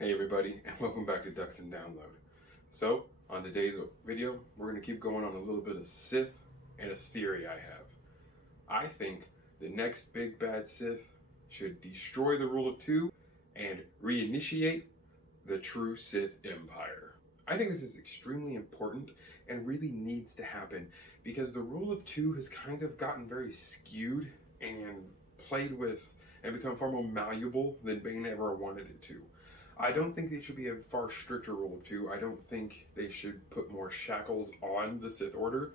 Hey everybody, and welcome back to Ducks and Download. So, on today's video, we're going to keep going on a little bit of Sith and a theory I have. I think the next big bad Sith should destroy the rule of two and reinitiate the true Sith Empire. I think this is extremely important and really needs to happen because the rule of two has kind of gotten very skewed and played with and become far more malleable than Bane ever wanted it to. I don't think they should be a far stricter rule of two. I don't think they should put more shackles on the Sith Order.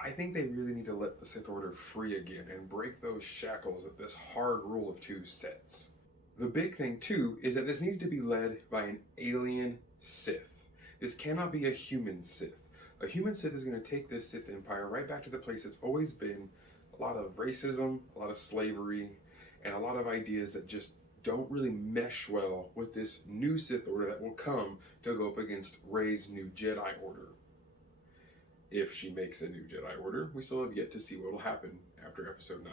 I think they really need to let the Sith Order free again and break those shackles that this hard rule of two sets. The big thing too is that this needs to be led by an alien Sith. This cannot be a human Sith. A human Sith is going to take this Sith Empire right back to the place it's always been. A lot of racism, a lot of slavery, and a lot of ideas that just don't really mesh well with this new Sith Order that will come to go up against Rey's new Jedi Order. If she makes a new Jedi Order, we still have yet to see what will happen after Episode 9.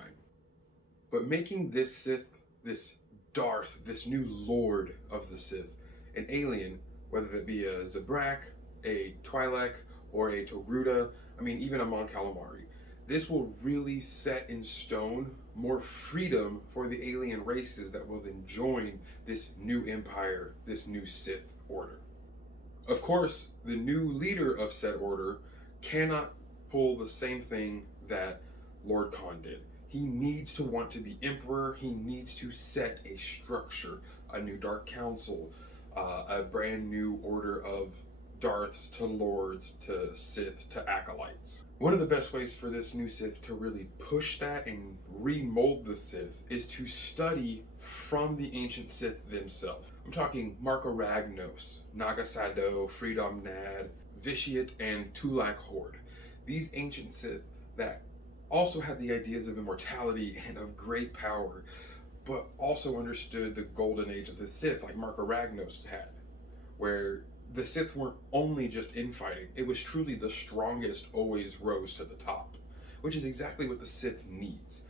But making this Sith, this Darth, this new Lord of the Sith, an alien, whether it be a Zabrak, a Twi'lek, or a Toruta, even a Mon Calamari, this will really set in stone more freedom for the alien races that will then join this new empire, this new Sith Order. Of course, the new leader of said order cannot pull the same thing that Lord Khan did. He needs to want to be emperor. He needs to set a structure, a new Dark Council, a brand new order of Darths to Lords to Sith to Acolytes. One of the best ways for this new Sith to really push that and remold the Sith is to study from the ancient Sith themselves. I'm talking Marco Ragnos, Naga Sado, Freedom Nad, Vitiate, and Tulak Horde. These ancient Sith that also had the ideas of immortality and of great power, but also understood the golden age of the Sith like Marco Ragnos had, where the Sith weren't only just infighting, it was truly the strongest always rose to the top, which is exactly what the Sith needs.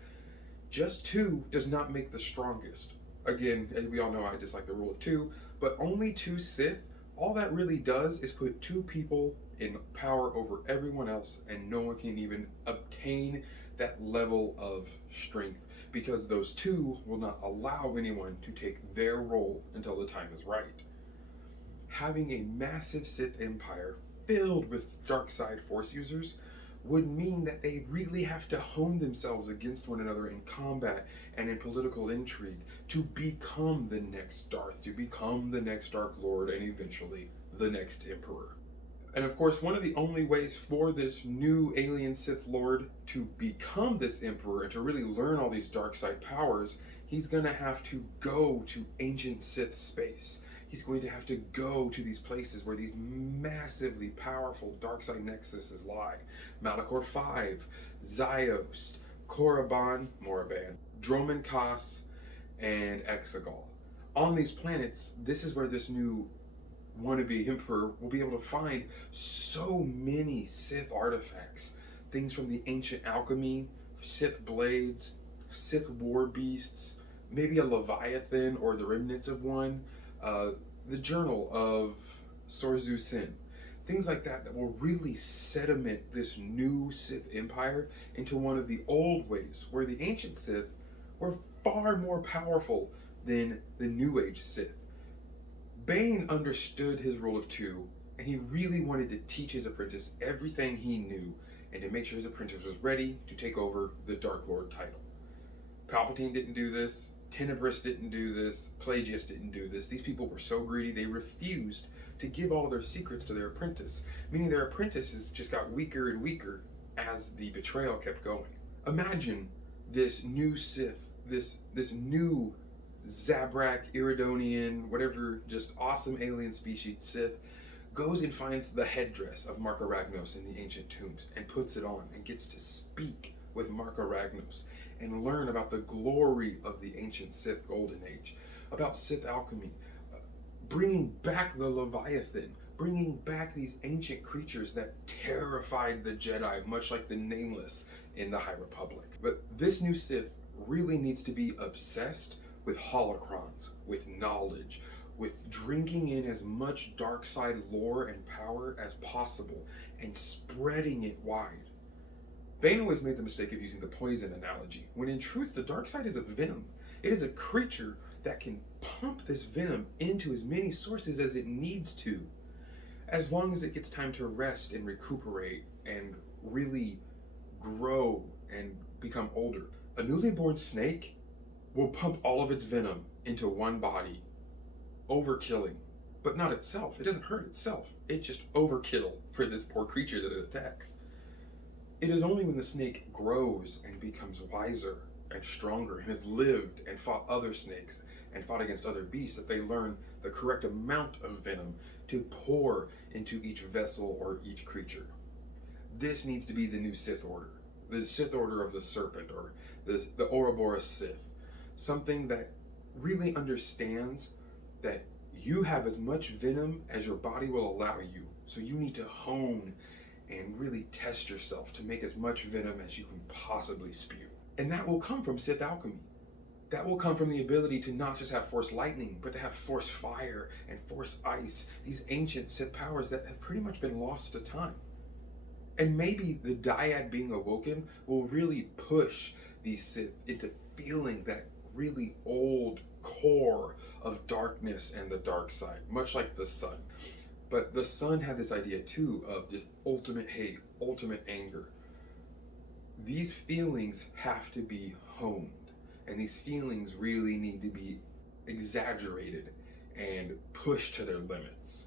Just two does not make the strongest. Again, as we all know, I dislike the rule of two, but only two Sith, all that really does is put two people in power over everyone else, and no one can even obtain that level of strength because those two will not allow anyone to take their role until the time is right. Having a massive Sith Empire filled with dark side Force users would mean that they really have to hone themselves against one another in combat and in political intrigue to become the next Darth, to become the next Dark Lord, and eventually the next Emperor. And of course, one of the only ways for this new alien Sith Lord to become this Emperor and to really learn all these dark side powers, he's going to have to go to ancient Sith space. He's going to have to go to these places where these massively powerful dark side nexuses lie. Malachor 5, Ziost, Korriban, Moraban, Droman Kas, and Exegol. On these planets, this is where this new wannabe emperor will be able to find so many Sith artifacts. Things from the ancient alchemy, Sith blades, Sith war beasts, maybe a Leviathan or the remnants of one, the journal of Sorzu Sin. Things like that will really sediment this new Sith Empire into one of the old ways where the ancient Sith were far more powerful than the New Age Sith. Bane understood his rule of two, and he really wanted to teach his apprentice everything he knew and to make sure his apprentice was ready to take over the Dark Lord title. Palpatine didn't do this. Tenebris didn't do this, Pelagius didn't do this. These people were so greedy they refused to give all of their secrets to their apprentice, meaning their apprentices just got weaker and weaker as the betrayal kept going. Imagine this new Sith, this new Zabrak, Iridonian, whatever, just awesome alien species Sith, goes and finds the headdress of Marco Ragnos in the ancient tombs and puts it on and gets to speak with Marco Ragnos and learn about the glory of the ancient Sith Golden Age, about Sith alchemy, bringing back the Leviathan, bringing back these ancient creatures that terrified the Jedi, much like the Nameless in the High Republic. But this new Sith really needs to be obsessed with holocrons, with knowledge, with drinking in as much dark side lore and power as possible and spreading it wide. Bane always made the mistake of using the poison analogy, when in truth the dark side is a venom. It is a creature that can pump this venom into as many sources as it needs to, as long as it gets time to rest and recuperate and really grow and become older. A newly born snake will pump all of its venom into one body, overkilling, but not itself. It doesn't hurt itself. It just overkill for this poor creature that it attacks. It is only when the snake grows and becomes wiser and stronger and has lived and fought other snakes and fought against other beasts that they learn the correct amount of venom to pour into each vessel or each creature. This needs to be the new Sith Order, the Sith Order of the Serpent, or the Ouroboros Sith. Something that really understands that you have as much venom as your body will allow you. So you need to hone and really test yourself to make as much venom as you can possibly spew. And that will come from Sith alchemy. That will come from the ability to not just have force lightning, but to have force fire and force ice. These ancient Sith powers that have pretty much been lost to time. And maybe the dyad being awoken will really push these Sith into feeling that really old core of darkness and the dark side, much like the sun. But the sun had this idea too of just ultimate hate, ultimate anger. These feelings have to be honed, and these feelings really need to be exaggerated and pushed to their limits.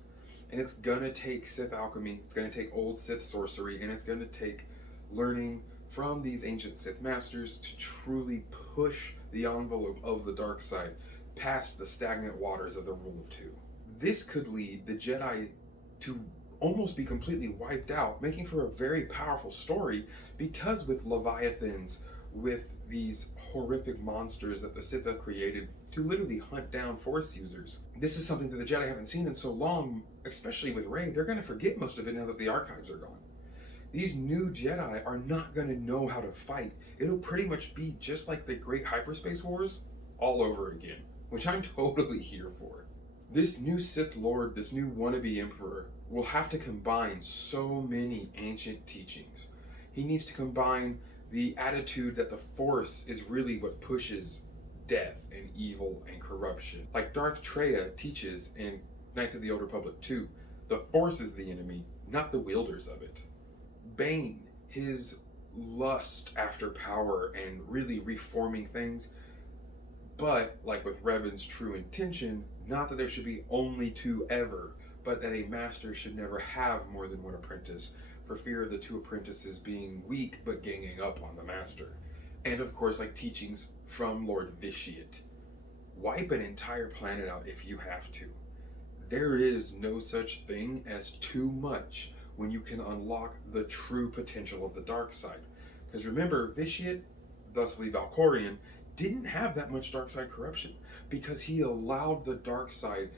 And it's gonna take Sith alchemy, it's gonna take old Sith sorcery, and it's gonna take learning from these ancient Sith masters to truly push the envelope of the dark side past the stagnant waters of the Rule of Two. This could lead the Jedi to almost be completely wiped out, making for a very powerful story, because with Leviathans, with these horrific monsters that the Sith have created to literally hunt down Force users. This is something that the Jedi haven't seen in so long, especially with Rey. They're going to forget most of it now that the archives are gone. These new Jedi are not going to know how to fight. It'll pretty much be just like the Great Hyperspace Wars all over again, which I'm totally here for. This new Sith Lord, this new wannabe Emperor, will have to combine so many ancient teachings. He needs to combine the attitude that the Force is really what pushes death and evil and corruption. Like Darth Treya teaches in Knights of the Old Republic 2, the Force is the enemy, not the wielders of it. Bane, his lust after power and really reforming things, but like with Revan's true intention, not that there should be only two ever, but that a master should never have more than one apprentice, for fear of the two apprentices being weak but ganging up on the master. And of course, like teachings from Lord Vitiate. Wipe an entire planet out if you have to. There is no such thing as too much when you can unlock the true potential of the dark side. Because remember, Vitiate, thusly Valkorion, didn't have that much dark side corruption, because he allowed the dark side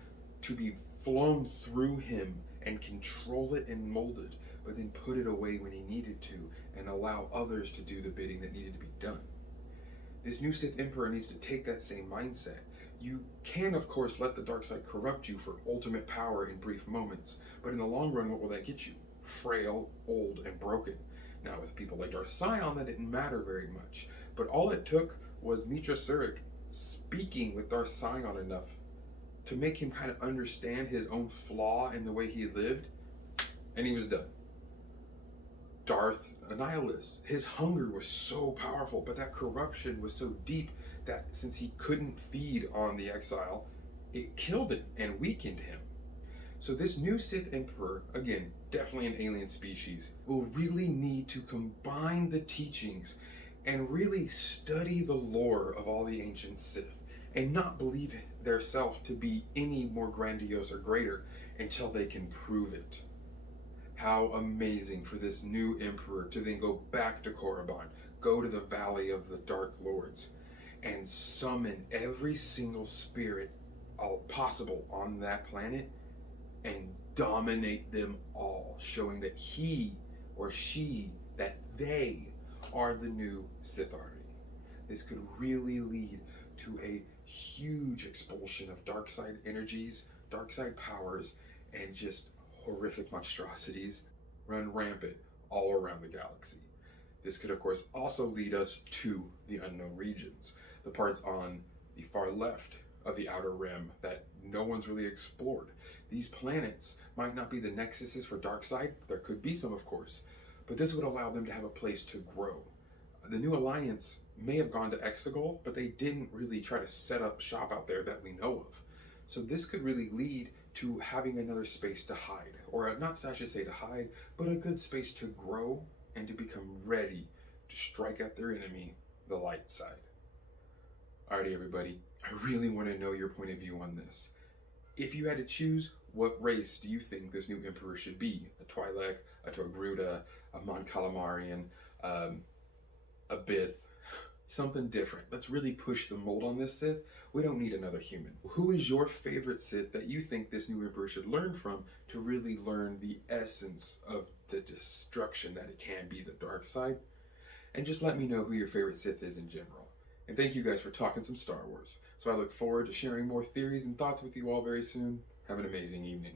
to be flown through him and control it and mold it, but then put it away when he needed to and allow others to do the bidding that needed to be done. This new Sith Emperor needs to take that same mindset. You can, of course, let the dark side corrupt you for ultimate power in brief moments, but in the long run, what will that get you? Frail, old, and broken. Now, with people like Darth Sion, that didn't matter very much, but all it took was Mitra Surik speaking with Darth Sion enough to make him kind of understand his own flaw in the way he lived, and he was done. Darth Annihilus, his hunger was so powerful, but that corruption was so deep that since he couldn't feed on the exile, it killed him and weakened him. So this new Sith Emperor, again, definitely an alien species, will really need to combine the teachings and really study the lore of all the ancient Sith, and not believe their self to be any more grandiose or greater until they can prove it. How amazing for this new emperor to then go back to Korriban, go to the Valley of the Dark Lords, and summon every single spirit possible on that planet and dominate them all, showing that he or she, that they are the new Sith Army. This could really lead to a huge expulsion of dark side energies, dark side powers, and just horrific monstrosities run rampant all around the galaxy. This could, of course, also lead us to the unknown regions, the parts on the far left of the outer rim that no one's really explored. These planets might not be the nexuses for Darkseid, there could be some, of course, but this would allow them to have a place to grow. The New Alliance may have gone to Exegol, but they didn't really try to set up shop out there that we know of. So this could really lead to having another space to hide, or not I should say to hide, but a good space to grow and to become ready to strike at their enemy, the light side. Alrighty, everybody, I really want to know your point of view on this. If you had to choose, what race do you think this new emperor should be? A Twi'lek, a Togruta, a Mon Calamarian, a Bith, something different. Let's really push the mold on this Sith. We don't need another human. Who is your favorite Sith that you think this new emperor should learn from to really learn the essence of the destruction that it can be, the dark side? And just let me know who your favorite Sith is in general. And thank you guys for talking some Star Wars. So I look forward to sharing more theories and thoughts with you all very soon. Have an amazing evening.